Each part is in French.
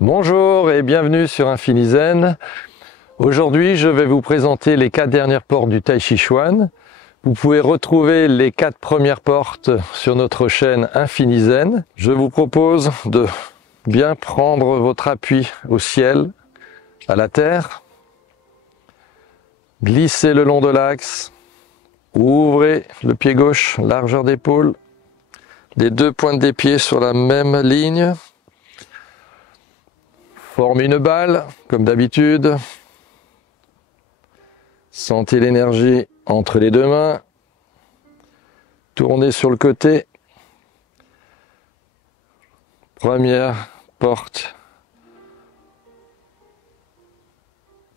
Bonjour et bienvenue sur Infini Zen. Aujourd'hui, je vais vous présenter les 4 dernières portes du Tai Chi Chuan. Vous pouvez retrouver les 4 premières portes sur notre chaîne Infini Zen. Je vous propose de bien prendre votre appui au ciel, à la terre. Glissez le long de l'axe. Ouvrez le pied gauche, largeur d'épaule. Les deux pointes des pieds sur la même ligne. Formez une balle, comme d'habitude. Sentez l'énergie entre les deux mains. Tournez sur le côté. Première porte.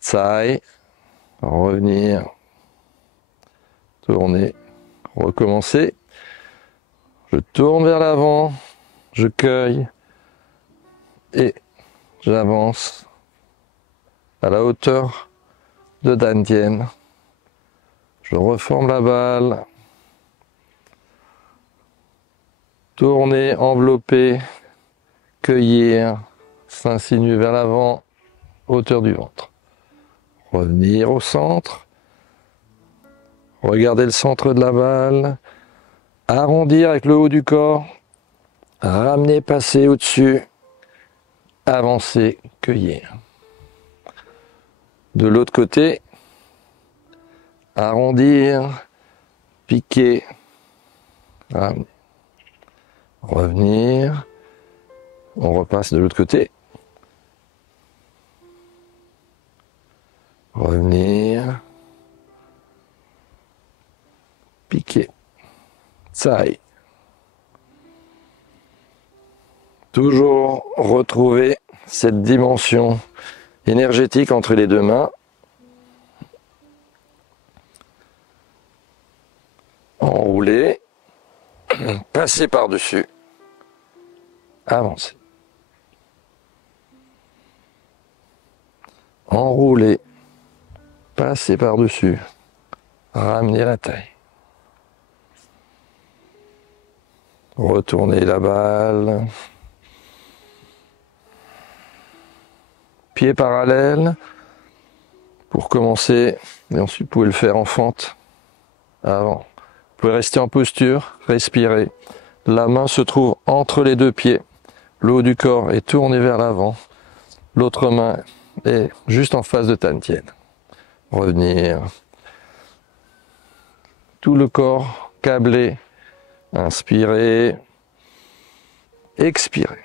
Tsai. Revenir. Tourner. Recommencer. Je tourne vers l'avant. Je cueille. Et j'avance à la hauteur de Dantian. Je reforme la balle. Tourner, envelopper, cueillir, s'insinue vers l'avant, hauteur du ventre. Revenir au centre. Regardez le centre de la balle. Arrondir avec le haut du corps. Ramener, passer au-dessus. Avancer, cueillir. De l'autre côté, arrondir, piquer, ramener. Revenir, on repasse de l'autre côté. Revenir, piquer, tsai. Toujours retrouver cette dimension énergétique entre les deux mains. Enrouler, passer par-dessus, avancer. Enrouler, passer par-dessus, ramener la taille. Retourner la balle. Pieds parallèles pour commencer, et ensuite vous pouvez le faire en fente avant. Vous pouvez rester en posture, respirer. La main se trouve entre les deux pieds, le haut du corps est tourné vers l'avant, l'autre main est juste en face de Dantian. Revenir, tout le corps câblé, inspirez, expirez.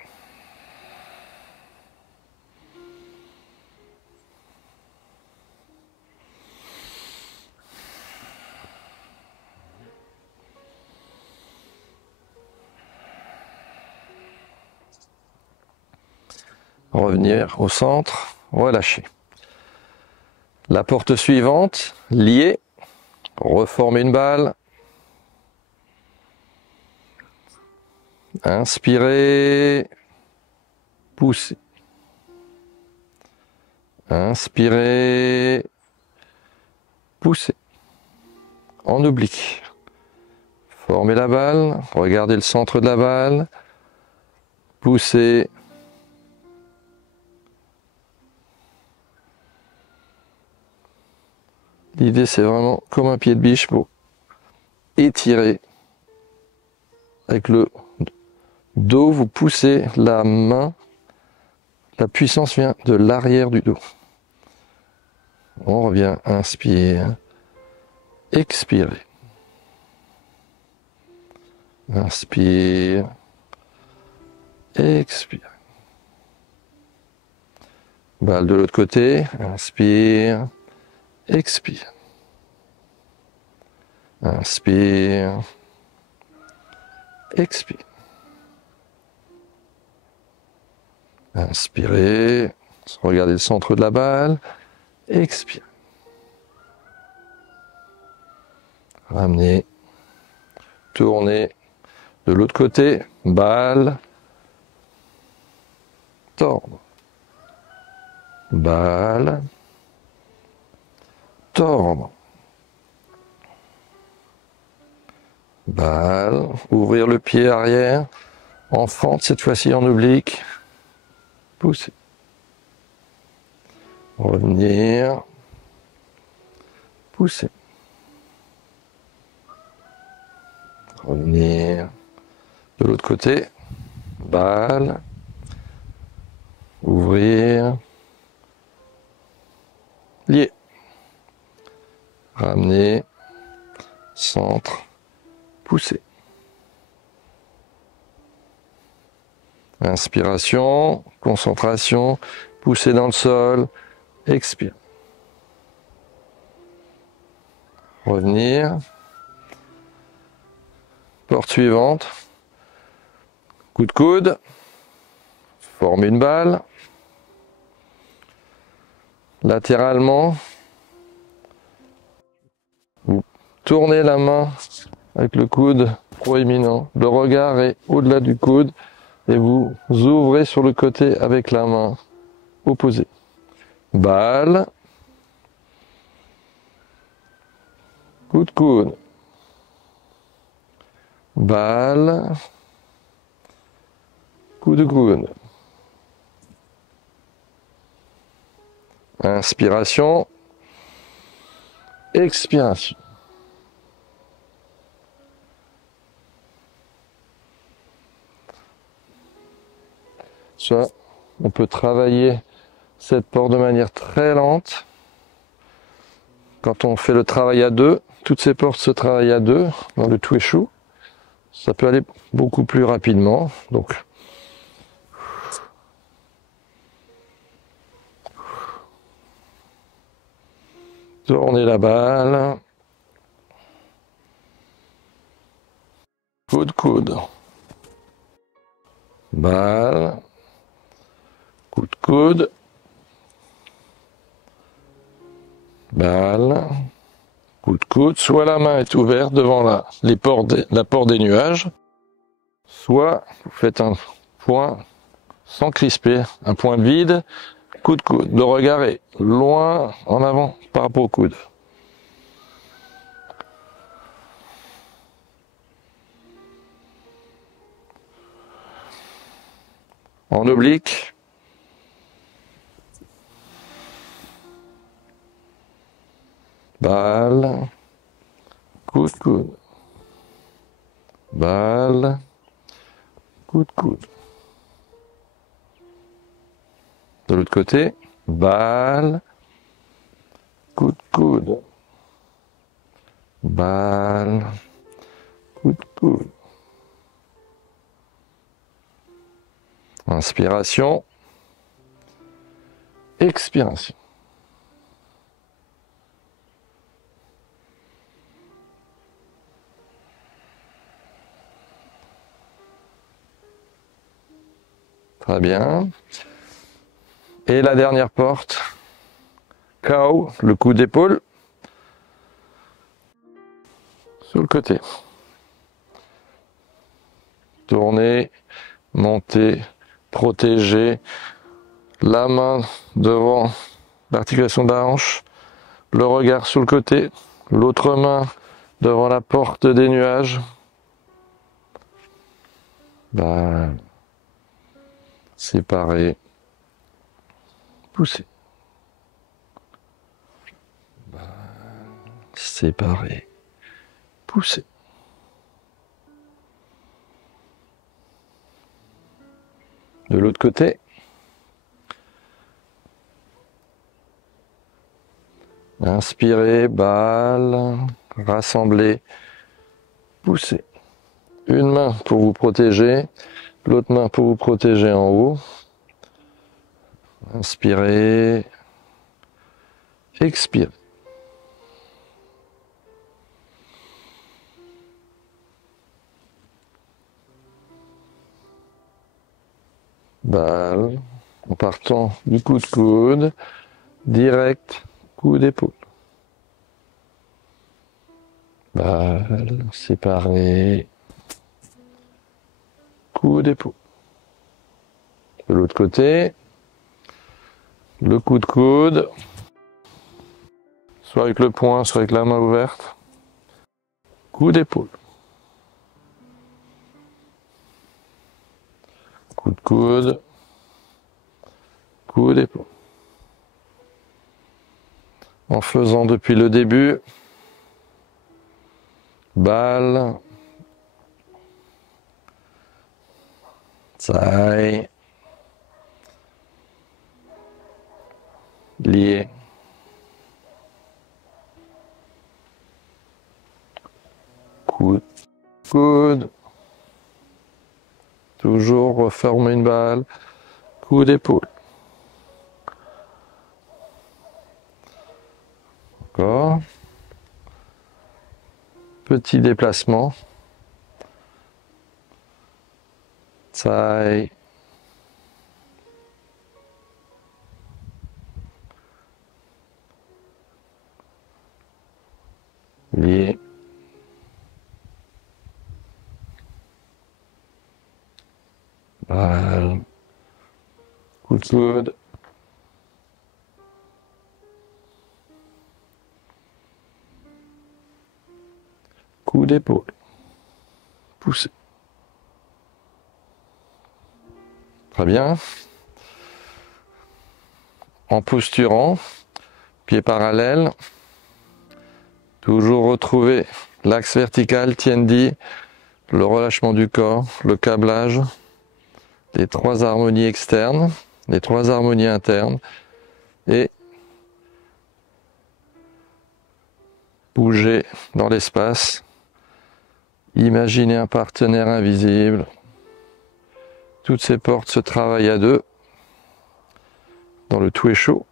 Revenir au centre, relâcher. La porte suivante, liée, reformer une balle. Inspirez, poussez. Inspirez, poussez. En oblique. Formez la balle, regardez le centre de la balle. Poussez. L'idée, c'est vraiment comme un pied de biche pour étirer. Avec le dos, vous poussez la main. La puissance vient de l'arrière du dos. On revient, inspire, expirez. Inspire, expire. Balle de l'autre côté, inspire. Expire. Inspire. Expire. Inspirez. Regardez le centre de la balle. Expire. Ramenez. Tournez. De l'autre côté. Balle. Tordre. Balle. Tordre. Balle. Ouvrir le pied arrière. En fente, cette fois-ci en oblique. Pousser. Revenir. Pousser. Revenir. De l'autre côté. Balle. Ouvrir. Lier. Ramener. Centre. Pousser. Inspiration. Concentration. Pousser dans le sol. Expire. Revenir. Porte suivante. Coup de coude. Forme une balle. Latéralement. Vous tournez la main avec le coude proéminent. Le regard est au-delà du coude et vous ouvrez sur le côté avec la main opposée. Balle. Coup de coude. Balle. Coup de coude. Inspiration. Expiration. Soit on peut travailler cette porte de manière très lente. Quand on fait le travail à deux, toutes ces portes se travaillent à deux dans le Tuishu. Ça peut aller beaucoup plus rapidement. Donc, tournez la balle. Coude, coude. Balle. Coup de coude. Balle. Coup de coude. Soit la main est ouverte devant la porte des nuages, soit vous faites un point sans crisper, un point vide, coup de coude. Le regard est loin en avant par rapport au coude. En oblique. Balle. Coup de coude. Balle. Coup de coude. De l'autre côté. Balle. Coup de coude. Balle. Coup de coude. Inspiration. Expiration. Très bien. Et la dernière porte. Kao, le coup d'épaule. Sur le côté. Tourner, monter, protéger. La main devant l'articulation de la hanche. Le regard sur le côté. L'autre main devant la porte des nuages. Balle. Séparer. Pousser. Balle. Séparer. Pousser. De l'autre côté. Inspirez, balle, rassembler, pousser. Une main pour vous protéger, l'autre main pour vous protéger en haut. Inspirez, expirez. Balle, en partant du coup de coude, direct, coup d'épaule. Balle, séparé, coup d'épaule. De l'autre côté, le coup de coude, soit avec le poing, soit avec la main ouverte. Coup d'épaule. Coup de coude, coup d'épaule. en faisant depuis le début. Balle. Tsai. Lié. Coude. Coude. Toujours reformer une balle. Coude épaule. Encore. Petit déplacement. Tsai. Lié. Balle. Coup de coude. Coup d'épaule. Poussez. Très bien. En posturant, pied parallèle. Toujours retrouver l'axe vertical, Tiendi, le relâchement du corps, le câblage, les 3 harmonies externes, les 3 harmonies internes et bouger dans l'espace. Imaginez un partenaire invisible. Toutes ces portes se travaillent à deux dans le tout est chaud.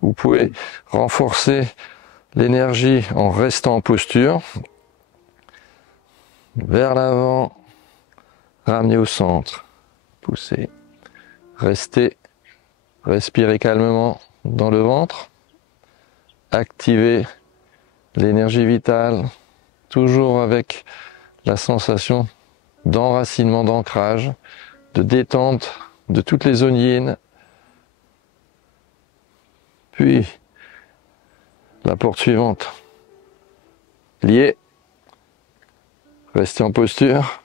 Vous pouvez renforcer l'énergie en restant en posture. Vers l'avant, ramenez au centre, poussez, restez, respirez calmement dans le ventre, activez l'énergie vitale, toujours avec la sensation d'enracinement, d'ancrage, de détente de toutes les zones yin. Puis, la porte suivante, lié, restez en posture,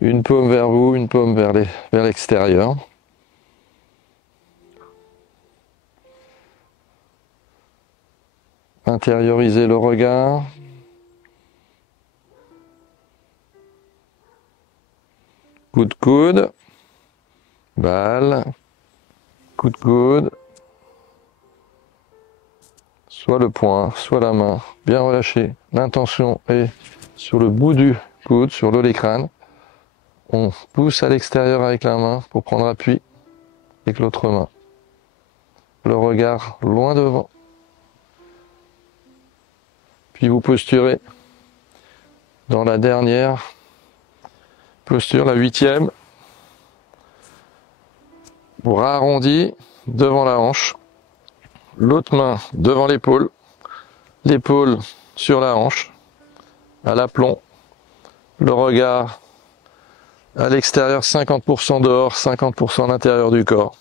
une paume vers vous, une paume vers l'extérieur. Intériorisez le regard. Coup de coude, balle, coup de coude, soit le poing, soit la main, bien relâché. L'intention est sur le bout du coude, sur le crâne. On pousse à l'extérieur avec la main pour prendre appui avec l'autre main. Le regard loin devant. Puis vous posturez dans la dernière posture, la 8e. Bras arrondis devant la hanche. L'autre main devant l'épaule. L'épaule sur la hanche. À l'aplomb. Le regard à l'extérieur, 50% dehors, 50% à l'intérieur du corps.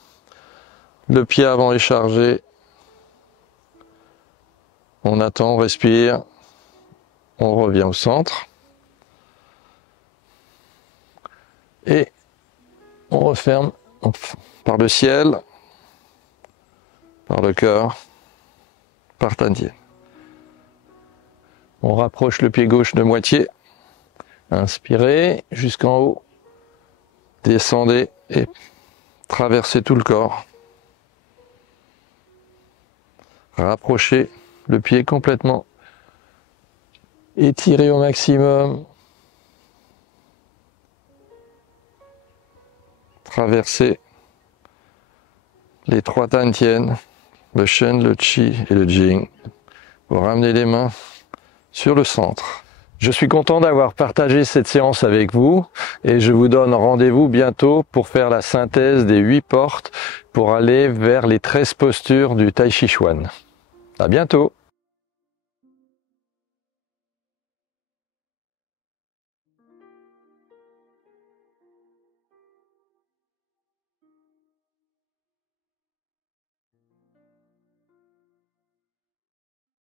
Le pied avant est chargé. On attend, on respire. On revient au centre. Et on referme par le ciel, par le cœur, par Tantien. On rapproche le pied gauche de moitié. Inspirez jusqu'en haut. Descendez et traversez tout le corps. Rapprochez le pied complètement. Étirez au maximum. Traversez les 3 Tantien, le Shen, le Qi et le Jing. Vous ramenez les mains sur le centre. Je suis content d'avoir partagé cette séance avec vous et je vous donne rendez-vous bientôt pour faire la synthèse des 8 portes pour aller vers les 13 postures du Tai Chi Chuan. À bientôt!